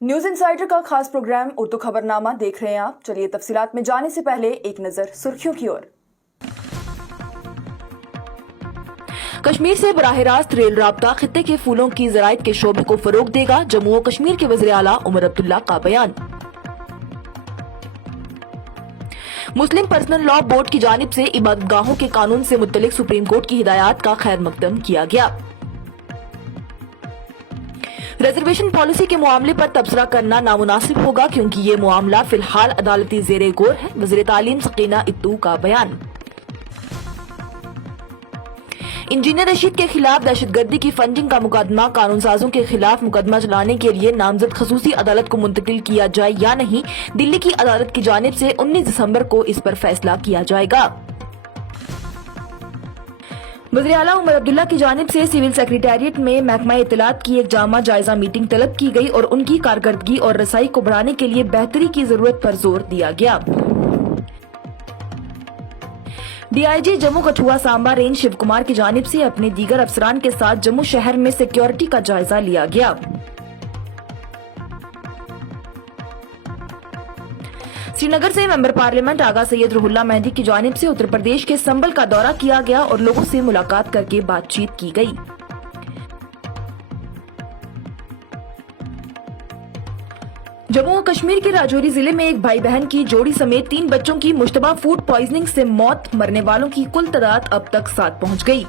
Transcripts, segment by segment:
News insider का खास programme Urdu खबरनामा देख रहे हैं आप। चलिए तफसीलात में जाने से पहले एक नजर सुर्खियों की ओर। कश्मीर से बराह रास्त रेल राब्ता खित्ते के फूलों की ज़राइत के शोबे को फरोग देगा, जम्मू और कश्मीर के वज़ीर आला उमर अब्दुल्ला का बयान। मुस्लिम पर्सनल लॉ बोर्ड की जानिब से इबादतगाहों के कानून से मुत्तलिक सुप्रीम कोर्ट की हिदायत का खैर मकदम किया गया। रिजर्वेशन पॉलिसी के मामले पर तबसरा करना नामुनासिब होगा क्योंकि ये मामला फिलहाल अदालती ज़ेरे गौर है, वज़ीर तालीम सकीना इत्तू का बयान। इंजीनियर रशीद के खिलाफ दहशतगर्दी की फंडिंग का मुकदमा कानून साजों के खिलाफ मुकदमा चलाने के लिए नामजद खसूसी अदालत को मुंतकिल किया जाए या नहीं, दिल्ली की अदालत की जानिब से 19 दिसंबर को इस पर फैसला किया जाएगा। वज़ीर आला उमर अब्दुल्ला की जानिब से सिविल सेक्रेटेरिएट में महकमा इत्तलात की एक जामा जायजा मीटिंग तलब की गई और उनकी कारकर्दगी और रसाई को बढ़ाने के लिए बेहतरी की जरूरत पर जोर दिया गया। डीआईजी जम्मू कठुआ सांबा रेंज शिव कुमार की जानिब से अपने दीगर अफसरान के साथ जम्मू शहर में सिक्योरिटी का जायजा लिया गया। श्रीनगर से मेंबर पार्लियामेंट आगा सैयद रुहुल्ला मेहदी की जानिब से उत्तर प्रदेश के संबल का दौरा किया गया और लोगों से मुलाकात करके बातचीत की गई। जम्मू और कश्मीर के राजौरी जिले में एक भाई बहन की जोड़ी समेत 3 बच्चों की मुश्तबा फूड पॉइजनिंग से मौत, मरने वालों की कुल तादाद अब तक 7 पहुंच गई।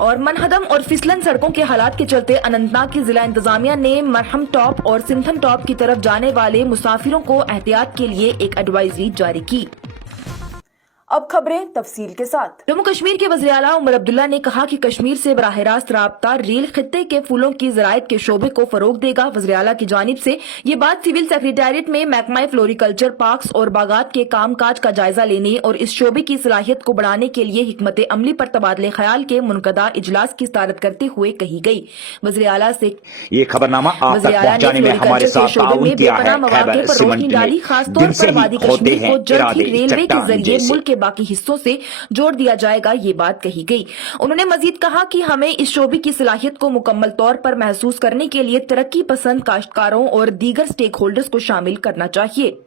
और मनहदम और फिसलन सड़कों के हालात के चलते अनंतनाग की जिला इंतजामिया ने मरहम टॉप और सिंथन टॉप की तरफ जाने वाले मुसाफिरों को एहतियात के लिए एक एडवाइजरी जारी की। अब खबरें तफसील के साथ। जम्मू कश्मीर के वज़ीर आला उमर अब्दुल्ला ने कहा कि कश्मीर से बराह रास्त राब्ता रेल खित्ते के फूलों की ज़राइत के शोबे को फरोग देगा। वज़ीर आला की जानिब से ये बात सिविल सेक्रेटेरिएट में महकमा फ्लोरिकल्चर, पार्क्स और बागात के कामकाज का जायजा लेने और इस शोबे की सलाहियत को बढ़ाने के लिए हिकमत अमली पर तबादले ख्याल के मुनक़दा इजलास की सदारत करते हुए कही गई। वज़ीर आला से ये खबरनामा आप तक पहुंचाने में हमारे साथ ताउन किया है खैबर सीमेंट ने। खासतौर पर वादी कश्मीर को जल्द ही रेलवे के जरिए मुल्क के बाकी हिस्सों से जोड़ दिया जाएगा, ये बात कही गई। उन्होंने मजीद कहा कि हमें इस शोबे की सलाहियत को मुकम्मल तौर पर महसूस करने के लिए तरक्की पसंद काश्तकारों और दीगर स्टेक होल्डर्स को शामिल करना चाहिए।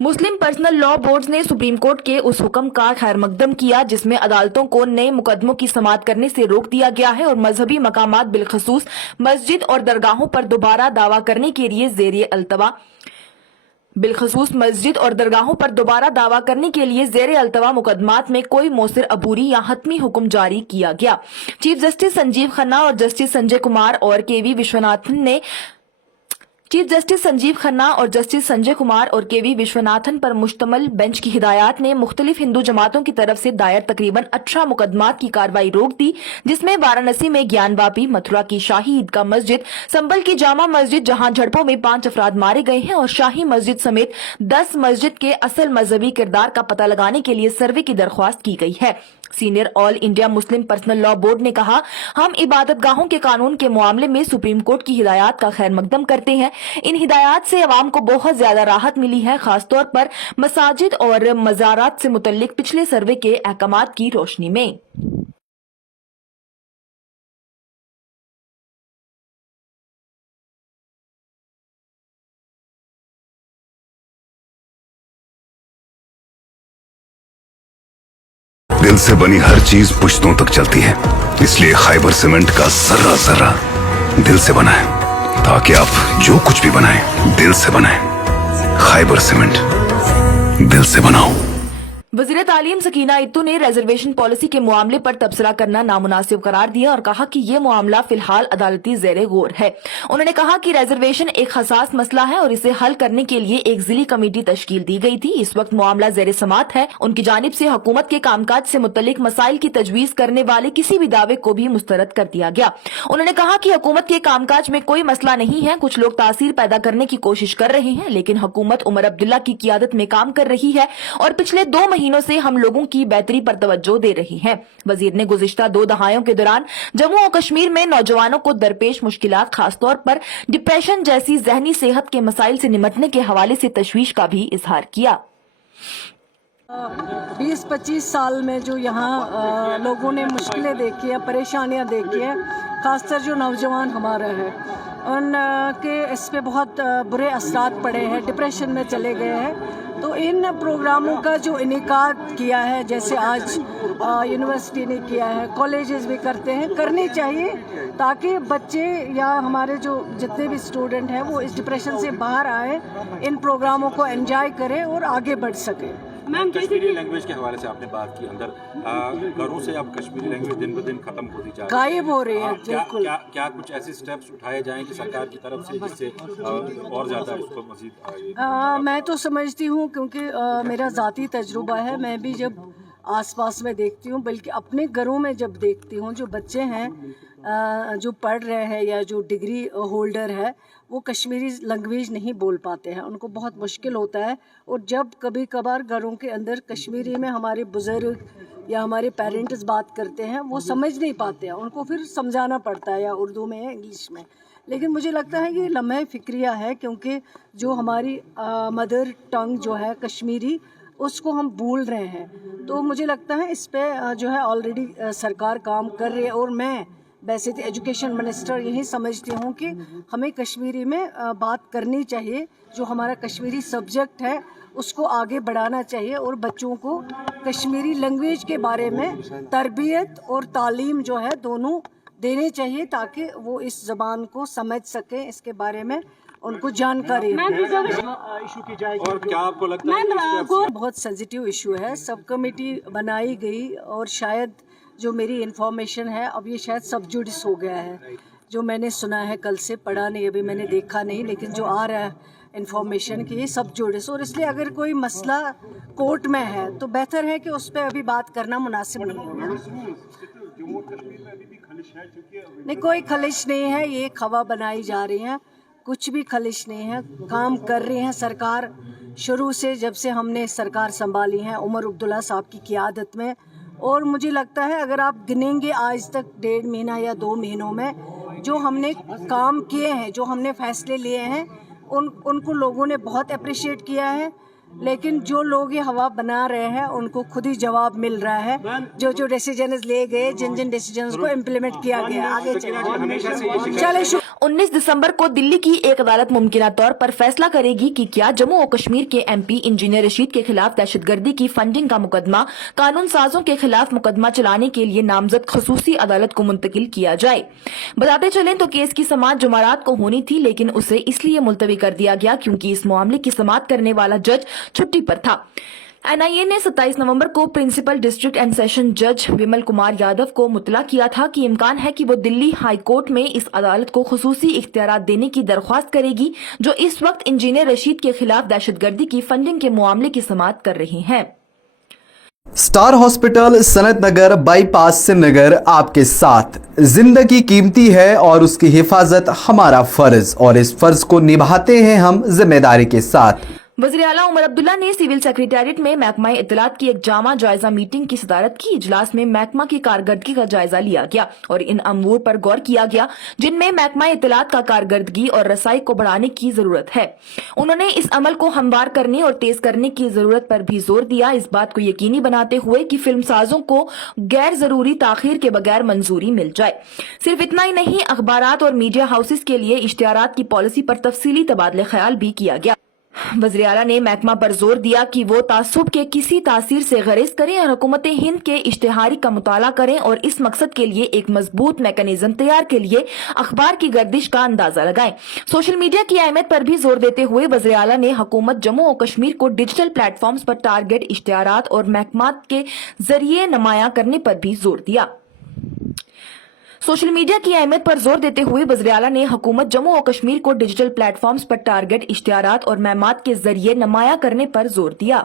मुस्लिम पर्सनल लॉ बोर्ड ने सुप्रीम कोर्ट के उस हुक्म का खैर मकदम किया जिसमें अदालतों को नए मुकदमों की समाअत करने से रोक दिया गया है और मजहबी मकामात बिलखसूस मस्जिद और दरगाहों पर दोबारा दावा करने के लिए ज़ेरे अल्तवा मुकदमात में कोई मौसिर अबूरी या हतमी हुक्म जारी किया गया। चीफ जस्टिस संजीव खन्ना और जस्टिस संजय कुमार और केवी विश्वनाथन पर मुश्तमल बेंच की हिदायत ने मुख्तलिफ हिंदू जमातों की तरफ से दायर तकरीबन 18 मुकदमात की कार्रवाई रोक दी, जिसमें वाराणसी में ज्ञानवापी, मथुरा की शाही ईदगाह मस्जिद, संबल की जामा मस्जिद जहां झड़पों में 5 अफराद मारे गए हैं और शाही मस्जिद समेत 10 मस्जिद के असल मजहबी किरदार का पता लगाने के लिए सर्वे की दरख्वास्त की गई है। Senior all India Muslim personal law board ने कहा, हम इबादतगाहों के कानून के मामले में सुप्रीम कोर्ट की हिदायत का खैर मकदम करते हैं। इन हिदायत से अवाम को बहुत ज्यादा राहत मिली है, खासतौर पर मसाजिद और मज़ारात से मुतल्लिक पिछले सर्वे के अहकामात की रोशनी में। दिल से बनी हर चीज पुश्तों तक चलती है, इसलिए खैबर सीमेंट का जर्रा जर्रा दिल से बना है ताकि आप जो कुछ भी बनाएं दिल से बनाएं। खैबर सीमेंट, दिल से बनाओ। वज़ीर तालीम सकीना इत्तू ने रिजर्वेशन पॉलिसी के मामले पर तबसरा करना नामुनासिब करार दिया और कहा कि ये मामला फिलहाल अदालती ज़ेरे गौर है। उन्होंने कहा कि रिजर्वेशन एक हसास मसला है और इसे हल करने के लिए एक जिली कमेटी तश्कील दी गई थी। इस वक्त मामला ज़ेरे समात है। उनकी जानिब से हुकूमत के कामकाज से मुतल्लिक मसाइल की तजवीज़ करने वाले किसी भी दावे को भी मुस्तरद कर दिया गया। उन्होंने कहा कि हुकूमत के कामकाज में कोई मसला नहीं है, कुछ लोग तासीर पैदा करने की कोशिश कर रहे हैं, लेकिन हुकूमत उमर अब्दुल्ला की क़ियादत में काम कर रही है और पिछले 2 महीनों से हम लोगों की बेहतरी पर तवज्जो दे रही है। वजीर ने गुज़िश्ता 2 दहाइयों के दौरान जम्मू और कश्मीर में नौजवानों को दरपेश मुश्किलात, खासतौर पर डिप्रेशन जैसी जहनी सेहत के मसाइल से निमटने के हवाले से तशवीश का भी इजहार किया। 20-25 साल में जो यहाँ लोगों ने मुश्किलें देखी हैं, परेशानियाँ देखी हैं, खासकर जो नौजवान हमारा है उन के इस पे बहुत बुरे असरात पड़े हैं, डिप्रेशन में चले गए हैं। तो इन प्रोग्रामों का जो इनेकाद किया है, जैसे आज यूनिवर्सिटी ने किया है, कॉलेजेस भी करते हैं, करनी चाहिए ताकि बच्चे या हमारे जो जितने भी स्टूडेंट हैं वो इस डिप्रेशन से बाहर आए, इन प्रोग्रामों को एंजॉय करें और आगे बढ़ सकें। कश्मीरी लैंग्वेज के हवाले से आपने बात की, अंदर घरों से अब कश्मीरी लैंग्वेज दिन ब दिन खत्म होती जा रही है, गायब हो रही है। बिल्कुल। क्या कुछ ऐसे स्टेप्स उठाए जाएं कि सरकार की तरफ से जिससे और ज़्यादा इसको मजीद मैं तो समझती हूँ, क्योंकि मेरा ज़ाती तजुर्बा है, मैं भी जब आसपास में देखती हूँ, बल्कि अपने घरों में जब देखती हूँ, जो बच्चे हैं जो पढ़ रहे हैं या जो डिग्री होल्डर है वो कश्मीरी लैंग्वेज नहीं बोल पाते हैं, उनको बहुत मुश्किल होता है। और जब कभी कभार घरों के अंदर कश्मीरी में हमारे बुज़ुर्ग या हमारे पेरेंट्स बात करते हैं, वो समझ नहीं पाते हैं, उनको फिर समझाना पड़ता है या उर्दू में या इंग्लिश में। लेकिन मुझे लगता है कि लम्हे फ़िक्रिया है, क्योंकि जो हमारी मदर टंग जो है कश्मीरी, उसको हम भूल रहे हैं। तो मुझे लगता है इस पे जो है ऑलरेडी सरकार काम कर रही है। और मैं वैसे तो एजुकेशन मिनिस्टर यही समझती हूँ कि हमें कश्मीरी में बात करनी चाहिए, जो हमारा कश्मीरी सब्जेक्ट है उसको आगे बढ़ाना चाहिए और बच्चों को कश्मीरी लैंग्वेज के बारे में तरबियत और तालीम जो है दोनों देने चाहिए, ताकि वो इस ज़बान को समझ सकें, इसके बारे में उनको जानकारी हो। और क्या आपको लगता है बहुत सेंसिटिव इशू है, सब कमेटी बनाई गई और शायद जो मेरी इन्फॉर्मेशन है अब ये शायद सब जुडिस हो गया है, जो मैंने सुना है, कल से पढ़ा नहीं, अभी मैंने देखा नहीं, लेकिन जो आ रहा है इन्फॉर्मेशन कि ये सब जुडिस। और इसलिए अगर कोई मसला कोर्ट में है तो बेहतर है कि उस पर अभी बात करना मुनासिब नहीं होगा। नहीं, कोई खलिश नहीं है, ये खवा बनाई जा रही है, कुछ भी खलिश नहीं है, काम कर रही है सरकार शुरू से, जब से हमने सरकार संभाली है उमर अब्दुल्ला साहब की क़ियादत में। और मुझे लगता है अगर आप गिनेंगे आज तक 1.5 महीना या 2 महीनों में जो हमने काम किए हैं, जो हमने फैसले लिए हैं, उनको लोगों ने बहुत अप्रिशिएट किया है। लेकिन जो लोग ये हवा बना रहे हैं उनको खुद ही जवाब मिल रहा है, जो जो डिसीजंस ले गए, जिन जिन डिसीजंस को इम्प्लीमेंट किया गया। आगे चले 19 दिसंबर को दिल्ली की एक अदालत मुमकिना तौर पर फैसला करेगी कि क्या जम्मू और कश्मीर के एमपी इंजीनियर रशीद के खिलाफ दहशतगर्दी की फंडिंग का मुकदमा कानून साजों के खिलाफ मुकदमा चलाने के लिए नामजद खसूसी अदालत को मुंतकिल किया जाए। बताते चलें तो केस की समाअत जुमारात को होनी थी, लेकिन उसे इसलिए मुलतवी कर दिया गया क्योंकि इस मामले की समाअत करने वाला जज छुट्टी पर था। एनआईए ने 27 नवंबर को प्रिंसिपल डिस्ट्रिक्ट एंड सेशन जज विमल कुमार यादव को मुतला किया था कि इम्कान है कि वो दिल्ली हाई कोर्ट में इस अदालत को खुसूसी इख्तियारात देने की दरख्वास्त करेगी, जो इस वक्त इंजीनियर रशीद के खिलाफ दहशतगर्दी की फंडिंग के मामले की समाअत कर रही हैं। स्टार हॉस्पिटल सनत नगर बाईपास श्रीनगर आपके साथ। जिंदगी कीमती है और उसकी हिफाजत हमारा फर्ज, और इस फर्ज को निभाते हैं हम जिम्मेदारी के साथ। वज़ीर आला उमर अब्दुल्ला ने सिविल सेक्रेटेरिएट में महकमा इत्तलात की एक जामा जायजा मीटिंग की सदारत की। इजलास में महकमा की कारकर्दगी का जायजा लिया गया और इन अमूर पर गौर किया गया जिनमें महकमा इत्तलात का कारकर्दगी और रसाई को बढ़ाने की जरूरत है। उन्होंने इस अमल को हमवार करने और तेज करने की जरूरत पर भी जोर दिया, इस बात को यकीनी बनाते हुए कि फिल्म साजों को गैर जरूरी ताखीर के बगैर मंजूरी मिल जाए। सिर्फ इतना ही नहीं, अखबारात और मीडिया हाउसेस के लिए इश्तिहारात की पॉलिसी पर तफसीली तबादले ख्याल भी किया गया। वज़ीर आला ने महकमा पर जोर दिया कि वो तासुब के किसी तासीर से गरेज करें और हुकूमत हिंद के इश्तिहारी का मुताला करें और इस मकसद के लिए एक मजबूत मैकेनिज्म तैयार के लिए अखबार की गर्दिश का अंदाजा लगाएं। सोशल मीडिया की अहमियत पर भी जोर देते हुए वज़ीर आला ने हुकूमत जम्मू और कश्मीर को डिजिटल प्लेटफॉर्म्स पर टारगेट इश्तिहारात और महकमात के जरिए नुमाया करने पर भी जोर दिया। सोशल मीडिया की अहमियत पर जोर देते हुए वज़ीर आला ने हुकूमत जम्मू और कश्मीर को डिजिटल प्लेटफॉर्म्स पर टारगेट इश्तिहारात और महमात के जरिए नुमाया करने पर जोर दिया।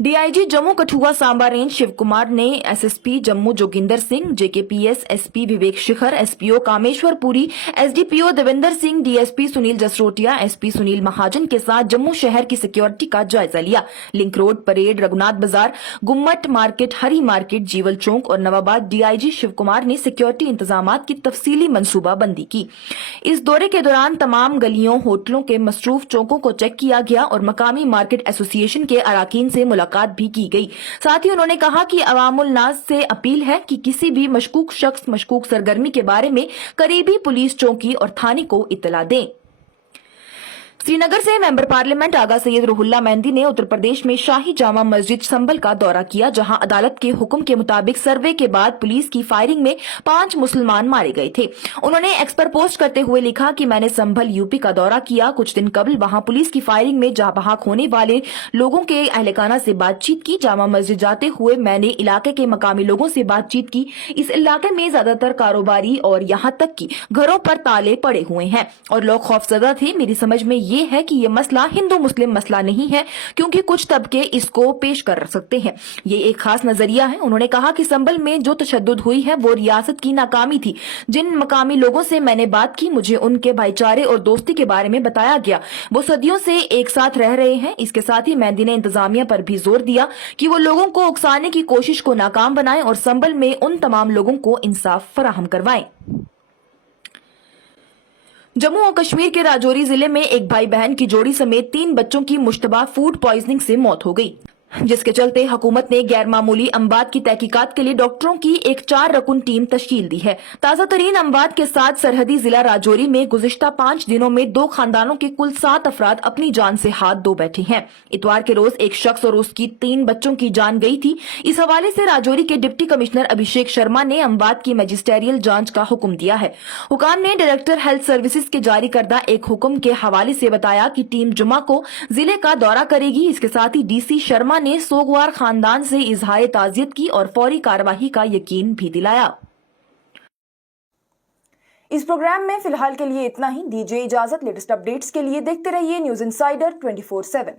डीआईजी जम्मू कठुआ सांबा रेंज शिव कुमार ने SSP Jammu Joginder Singh, JKPS SP Vivek Shikhar, SPO Kameshwar Puri, SDPO Devendra Singh, DSP Sunil Jasrotia, SP Sunil Mahajan के साथ जम्मू शहर की सिक्योरिटी का जायजा लिया। लिंक रोड, परेड, रघुनाथ बाजार, गुम्मट मार्केट, हरी मार्केट, जीवल चौक और नवाबाद डीआईजी शिव कुमार ने सिक्योरिटी इंतजामात की तफसीली मंसूबाबंदी की। इस दौरे के दौरान तमाम गलियों, होटलों के मसरूफ चौकों को चेक किया गया और मकामी मार्केट एसोसिएशन के अराकीन से मुलाकात भी की गई। साथ ही उन्होंने कहा कि अवामुल नास से अपील है कि किसी भी मशकूक शख्स, मशकूक सरगर्मी के बारे में करीबी पुलिस चौकी और थाने को इत्तला दें। श्रीनगर से मेंबर पार्लियामेंट आगा सैयद रुहुल्ला मेहंदी ने उत्तर प्रदेश में शाही जामा मस्जिद संभल का दौरा किया, जहां अदालत के हुक्म के मुताबिक सर्वे के बाद पुलिस की फायरिंग में 5 मुसलमान मारे गए थे। उन्होंने एक्स पर पोस्ट करते हुए लिखा कि मैंने संभल यूपी का दौरा किया। कुछ दिन कबल वहां पुलिस की फायरिंग में जाँ बहक होने वाले लोगों के अहलखाना से बातचीत की। जामा मस्जिद जाते हुए मैंने इलाके के मकामी लोगों से बातचीत की। इस इलाके में ज्यादातर कारोबारी और यहां तक कि घरों पर ताले पड़े हुए हैं और लोग खौफजदा थे। मेरी समझ में ये है कि ये मसला हिंदू मुस्लिम मसला नहीं है, क्योंकि कुछ तबके इसको पेश कर सकते हैं। ये एक खास नजरिया है। उन्होंने कहा कि संभल में जो तशद्दुद हुई है वो रियासत की नाकामी थी। जिन मकामी लोगों से मैंने बात की, मुझे उनके भाईचारे और दोस्ती के बारे में बताया गया। वो सदियों से एक साथ रह रहे हैं। इसके साथ ही मेहंदी ने इंतजामिया पर भी जोर दिया कि वो लोगों को उकसाने की कोशिश को नाकाम बनाएं और संभल में उन तमाम लोगों को इंसाफ फराहम करवाएं। जम्मू और कश्मीर के राजौरी जिले में एक भाई बहन की जोड़ी समेत 3 बच्चों की मुश्तबा फूड पॉइजनिंग से मौत हो गई, जिसके चलते हुकूमत ने गैर मामूली अमवात की तहकीकात के लिए डॉक्टरों की एक 4 रकुन टीम तश्कील दी है। ताजा तरीन अमवात के साथ सरहदी जिला राजौरी में गुज़िश्ता 5 दिनों में 2 खानदानों के कुल 7 अफराद अपनी जान से हाथ धो बैठे हैं। इतवार के रोज एक शख्स और उसकी 3 बच्चों की जान गई थी। इस हवाले से राजौरी के डिप्टी कमिश्नर अभिषेक शर्मा ने अमवात की मैजिस्टेरियल जांच का हुक्म दिया है। हुकाम ने डायरेक्टर हेल्थ सर्विसेज के जारी करदा एक हुक्म के हवाले से बताया कि टीम जुमा को जिले का दौरा करेगी। इसके साथ ही डीसी शर्मा ने सोगवार खानदान से इजहार ताजियत की और फौरी कार्रवाई का यकीन भी दिलाया। इस प्रोग्राम में फिलहाल के लिए इतना ही। दीजिए इजाजत। लेटेस्ट अपडेट्स के लिए देखते रहिए न्यूज़ इंसाइडर 24/7।